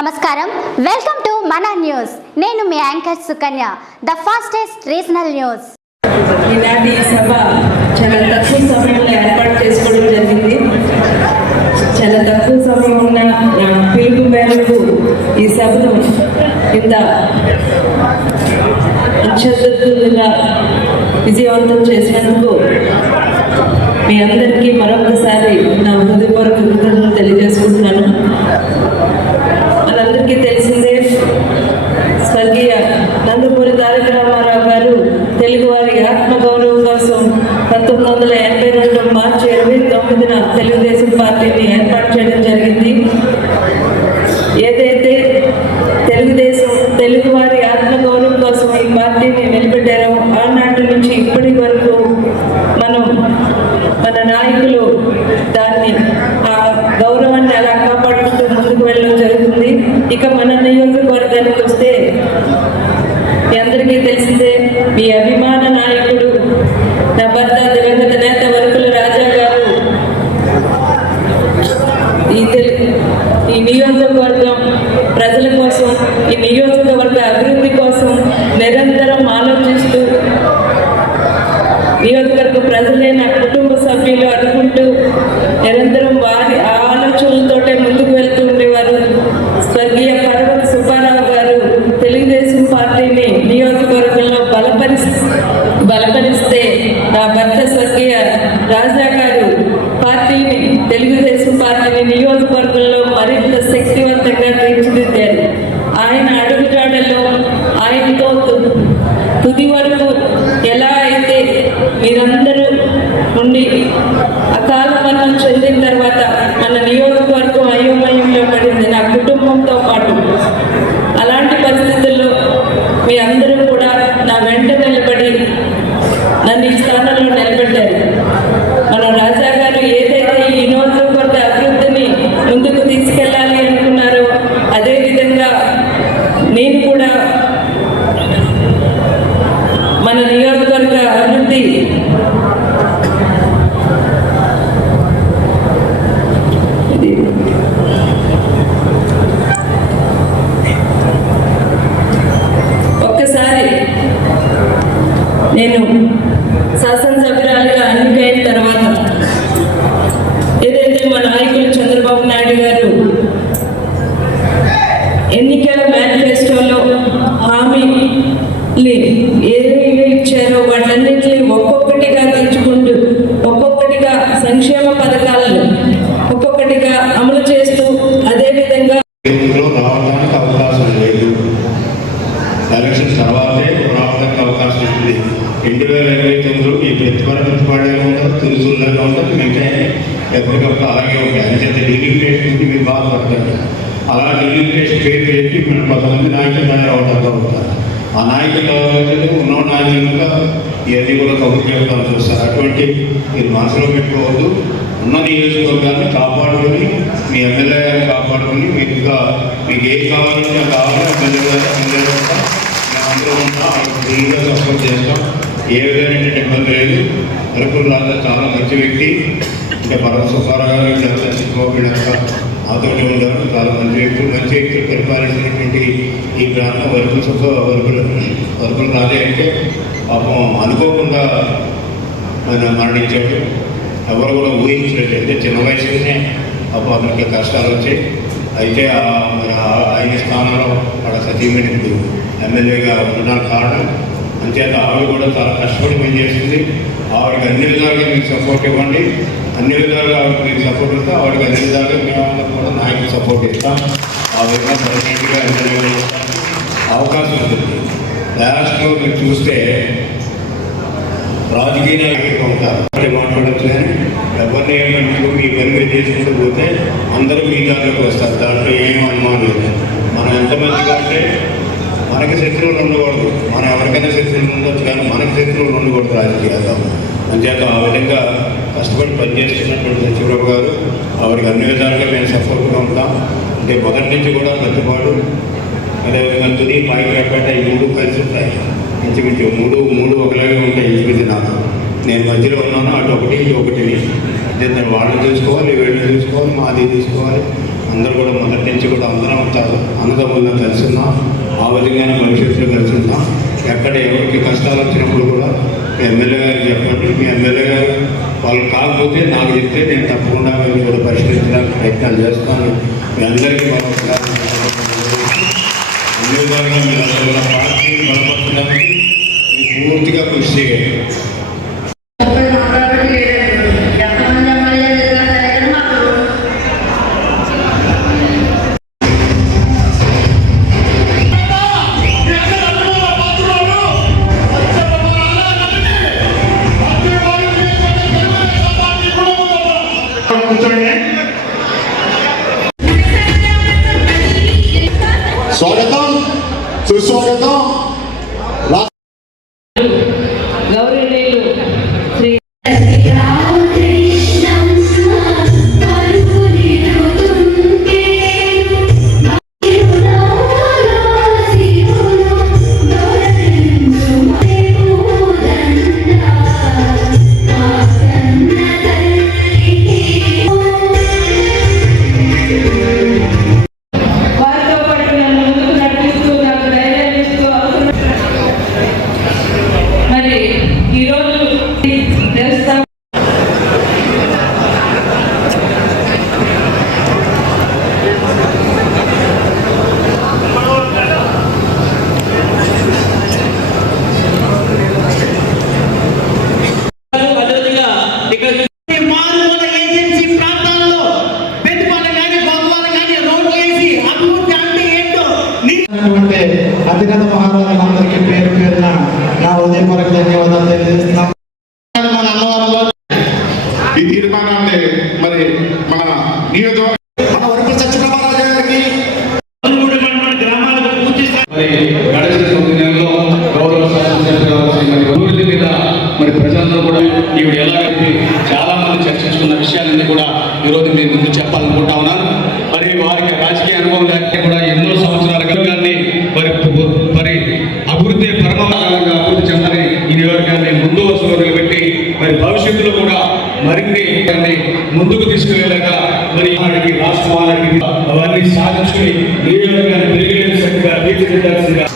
నమస్కారం. Welcome to మన news నేను మీ anchor Sukanya the fastest regional news ఈనాటి సభ చాలా తక్కువ సమయంలో ఏర్పాటు చేసుకోవడం జరిగింది. చాలా తక్కువ సమయం ఉన్న పిలుపు మేరకు ఈ సభను ఇంత అత్యద్భుతంగా విజయవంతం చేసినందుకు మీ అందరికీ మరొకసారి నా హృదయపూర్వక పంతొమ్మిది వందల ఎనభై రెండు మార్చి ఇరవై తొమ్మిదిన తెలుగుదేశం పార్టీని ఏర్పాటు చేయడం జరిగింది ఏదైతే తెలుగుదేశం తెలుగువారి ఆత్మగౌరవం కోసం ఈ పార్టీని నిలబెట్టారో ఆనాటి నుంచి ఇప్పటి వరకు మనం మన నాయకులు దాన్ని ఆ గౌరవాన్ని అలా కాపాడుకుంటూ ముందుకు వెళ్ళడం జరుగుతుంది ఇక మన నియోజకవర్గానికి వస్తే మీ అందరికీ తెలిసిందే మీ అభిమాన నాయకుడు నా భర్త దివంగత నేత వరకుల రాజా గారు ఈ తెలు ఈ నియోజకవర్గం ప్రజల కోసం ఈ నియోజకవర్గ అభివృద్ధి కోసం నిరంతరం ఆలోచిస్తూ నియోజకవర్గ ప్రజలే నా కుటుంబ సభ్యులు అనుకుంటూ నిరంతరం వారి ఆలోచనలతో ఆలోచనలతోటే ముందుకు వెళ్తూ ఉండేవారు స్వర్గీయ పర్వత సుబ్బారావు గారు తెలుగుదేశం పార్టీని నియోజకవర్గంలో బలపరి బలపరిస్తే నా భర్త స్వర్గీయ రాజా గారు పార్టీని తెలుగుదేశం పార్టీని నియోజకవర్గంలో మరింత శక్తివంతంగా తీర్చిదిద్దారు ఆయన అడుగుజాడల్లో ఆయనతో తు- తుది వరకు ఎలా అయితే మీరందరూ ఉండి అకాల మరణం చెందిన తర్వాత మన నియోజకవర్గం అయోమయంలో పడింది నా కుటుంబంతో పాటు అలాంటి పరిస్థితుల్లో మీ అందరూ కూడా నా వెంట నిలబడి నన్ను ఈ స్థానంలో నిలబెట్టారు మన రాజా గారు ఏదైతే ఈ నియోజకవర్గ అభివృద్ధిని ముందుకు తీసుకెళ్ళాలి అనుకున్నారో అదేవిధంగా నేను కూడా మన నియోజకవర్గ అభివృద్ధి ఇది ఒక్కసారి నేను శాసనసభ్యురాలుగా ఎన్నికైన తర్వాత ఏదైతే మా నాయకులు చంద్రబాబు నాయుడు గారు ఎన్నికల మేనిఫెస్టోలో హామీని ఏమేమి ఇచ్చారో వాటన్నిటిని ఒక్కొక్కటిగా తెచ్చుకుంటూ ఒక్కొక్కటిగా సంక్షేమ పథకాలను ఒక్కొక్కటిగా అమలు చేస్తూ అదేవిధంగా ఎన్నికల్లో రావడానికి అవకాశం లేదు ఎలక్షన్ తర్వాతే రావడానికి అవకాశం ఉంది రెండు వేల ఇరవై తొమ్మిదిలో ఈ ప్రతిభన ప్రతిపాడుగా ఉండదు తులుసుల్లాగా ఎప్పటికప్పుడు అలాగే ఉంటాయి అంతే డెలిమిటేషన్ గురించి మీరు బాధపడతారు అలా డెలిమిటేషన్ పేరు పెట్టి మనం కొంతమంది నాయకులు తయారవడంతో ఉంటారు ఆ నాయకులు ఉన్న నాయకులుగా ఇవన్నీ కూడా కబుర్ చూస్తారు. అటువంటి మీరు మనసులో పెట్టుకోవద్దు. ఉన్న నియోజకవర్గాన్ని కాపాడుకొని మీ ఎమ్మెల్యే గారిని కాపాడుకొని మీకు ఇంకా మీకు ఏం కావాలంటే కావాలి ఎమ్మెల్యే గారు ఎమ్మెల్యే గారు ఉంటాం. ఉంటాం ఆయనకు సపోర్ట్ చేస్తాం. ఏ విధమైన ఇబ్బంది లేదు అరకు రాజా చాలా మంచి వ్యక్తి ఇంకా పరమ సుబ్బారావు గారు చాలా చంద్రబాబు ఆతోటి ఉన్నారు చాలా మంచి వ్యక్తులు మంచి వ్యక్తులు పరిపాలించినటువంటి ఈ ప్రాంతం వరకు సుబ్బ వరకుల వరకుల రాజా అంటే పాపం అనుకోకుండా ఆయన మరణించాడు ఎవరు కూడా ఊహించలేదు అయితే చిన్న వయసులోనే అప్పుడు అతనికి కష్టాలు వచ్చాయి అయితే ఆ- ఆయన స్థానంలో ఆడ సతీమణి ఎమ్మెల్యేగా ఉండడానికి కారణం అంతేత ఆవిడ కూడా చాలా కష్టపడి పని చేసింది ఆవిడకి అన్ని విధాలుగా మీకు సపోర్ట్ ఇవ్వండి. అన్ని విధాలుగా ఆవిడకి మీకు సపోర్ట్ ఇస్తాం ఆవిడకి అన్ని విధాలుగా మేము కూడా నాయకు సపోర్ట్ ఇస్తాం ఆ విధంగా అవకాశం ఉంటుంది. లాస్ట్లో మీరు చూస్తే రాజకీయ నాయకులు ఉంటారు. అంటే మాట్లాడచ్చు కానీ ఎవరిని ఏమంటూ మీ పని మీరు చేసుకుంటూ పోతే అందరూ మీ దాంట్లోకి వస్తారు. దాంట్లో ఏం అనుమానం లేదు. మనం ఎంతమందిగా అంటే మనకి శత్రువులు ఉండకూడదు. మనం ఎవరికైనా శత్రువులు ఉండొచ్చు కానీ మనకి శత్రువులు ఉండకూడదు రాజకీయాల్లో. అంచేత ఆ విధంగా కష్టపడి పనిచేస్తున్నటువంటి సచివరావు గారు ఆవిడకి అన్ని విధాలుగా మేము సపోర్ట్గా ఉంటాం. అంటే మొదటి నుంచి కూడా ప్రతిపాడు అదేవిధంగా తుని పాయిపేట ఈ మూడు కలిసి ఉంటాయి. ఇంచుమించు మూడు మూడు ఒకలాగే ఉంటాయి ఇంచుమించు నాకు నేను మధ్యలో ఉన్నాను అటు ఒకటి ఇటు ఒకటి అంటే వాళ్ళు చూసుకోవాలి వీళ్ళు చూసుకోవాలి మాది చూసుకోవాలి. అందరూ కూడా మొదటి నుంచి కూడా అందరం ఉంటారు అన్నదమ్ములను కలిసి ఉన్నాం. ఆ విధంగానే భవిష్యత్తులో కలిసి ఉంటాం ఎక్కడ ఎవరికి కష్టాలు వచ్చినప్పుడు కూడా మీ ఎమ్మెల్యే గారికి చెప్పండి మీ ఎమ్మెల్యే గారు వాళ్ళు కాకపోతే నాకు చెప్తే నేను తప్పకుండా మేము కూడా పరిష్కరించడానికి ప్రయత్నాలు చేస్తాను. మీ అందరికీ మరొకసారి అన్ని విధాలుగా మీరు పార్టీని బలపరచడానికి పూర్తిగా కృషి చేయండి స్వాగతం. సుస్వాగతం. గౌరవనీయులు శ్రీ మన అన్నవరంలో ఈ తీర్మానాన్ని మరి మన నియోజకవర్గ మరి ప్రజలందరూ కూడా ఈవిడ ఎలాగైతే చాలా మంది చర్చించుకున్న విషయాలన్నీ కూడా ఈరోజు నేను ముందు చెప్పాలనుకుంటా ఉన్నాను. మరి వారికి రాజకీయ అనుభవం లేకపోతే కూడా ఎన్నో సంవత్సరాల కానీ మరి మరి అభివృద్ధి పరమానంగా అభివృద్ధి చెందని ఈ నియోజకవర్గాన్ని ముందు వరుసలో నిలబెట్టి మరి భవిష్యత్తులో కూడా మరిన్ని దాన్ని ముందుకు తీసుకువెళ్ళగా మరి వారికి రాష్ట్రానికి అవన్నీ సాధించుకుని నియోజకవర్గాన్ని పెరిగే శక్తిగా తీర్చిదిద్దాల్సిందిగా